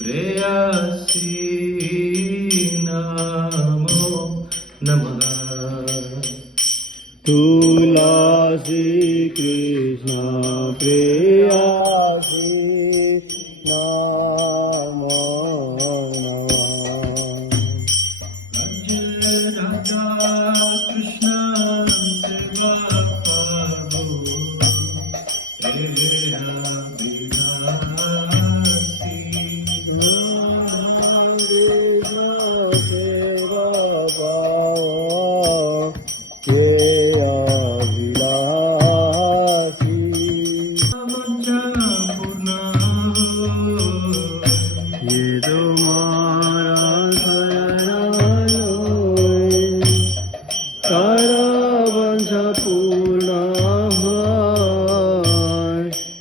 प्रेयसी नमो नमः. तुला श्री कृष्ण प्रेयसी नमो राधा कृष्ण सेवा पावो तेरा विलासी.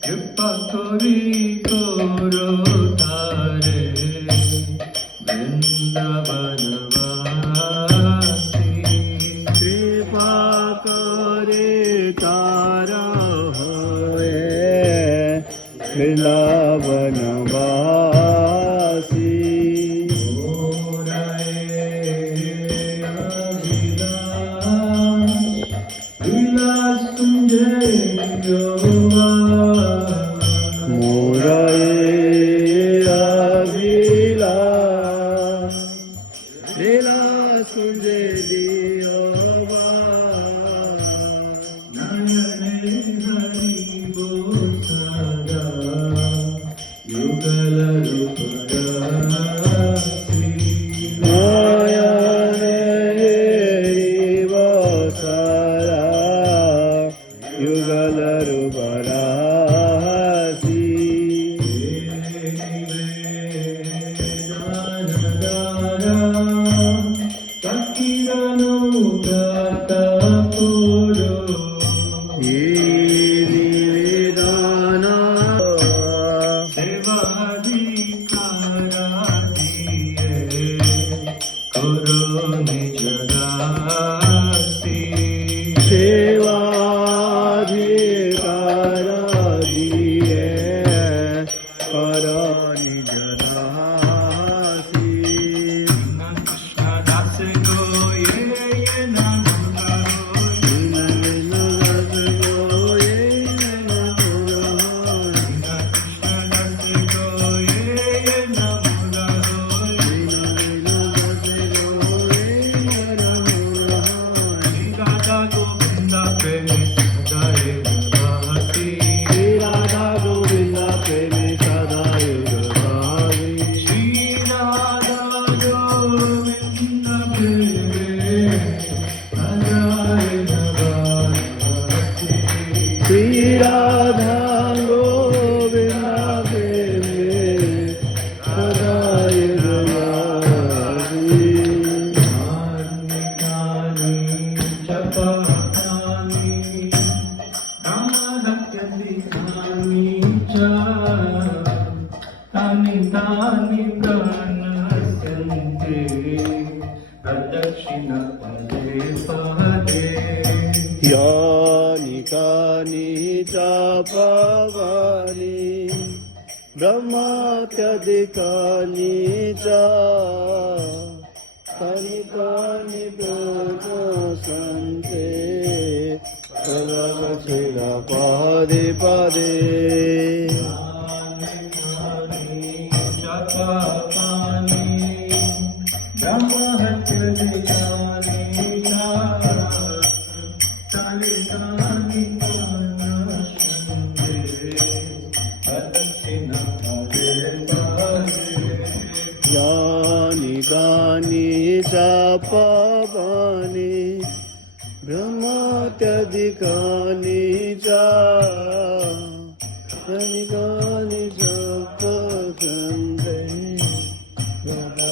कृपा करी करो तारे वृंदावनवासी. कृपा करे तारा वृंदावनवासी. विलास तुझे मोराए अभिलाष विलास तुझे दियोबा. नयने हरि बोसरा युगल रूपरासी. नयने वसरा युगल रूपरासी. सेवाधिकारा दिए करो निज दासी. दास को ये नाम राधा गोविंद प्रेम सदा युगभावी. श्री राधा गोविंद प्रेम सदा युगभावी. दक्षिण पदे पदे यानि कानि च पावानि ब्रह्मात्यधिकानि च तानि तानि प्रकाशन्ते पादे पादे. यानि कानि च पावानि ब्रह्मात्यधिकानि च तानि कानि च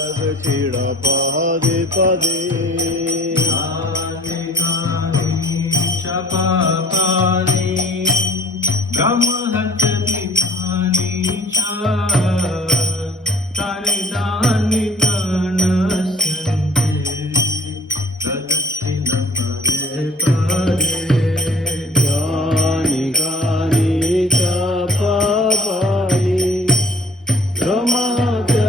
प्रकाशन्ते पादे पादे. यानि कानि च पापानि ब्रह्मात्य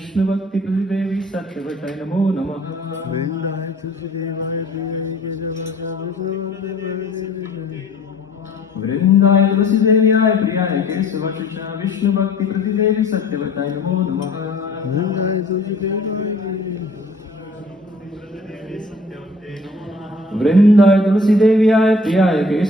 विष्णु भक्ति प्रतिदेवी सत्यवताय नमो नमः वृंदाय तुलसीदेवाय प्रियाय केशवाय वृंदाय तुलसीदेव्याय प्रियाय केशवचषा विष्णु भक्ति प्रतिदेवी सत्यवताय नमो नमः वृंदाय तुलसीदेवाय वृंदाय तुलसीदेव्याय प्रियाय केशव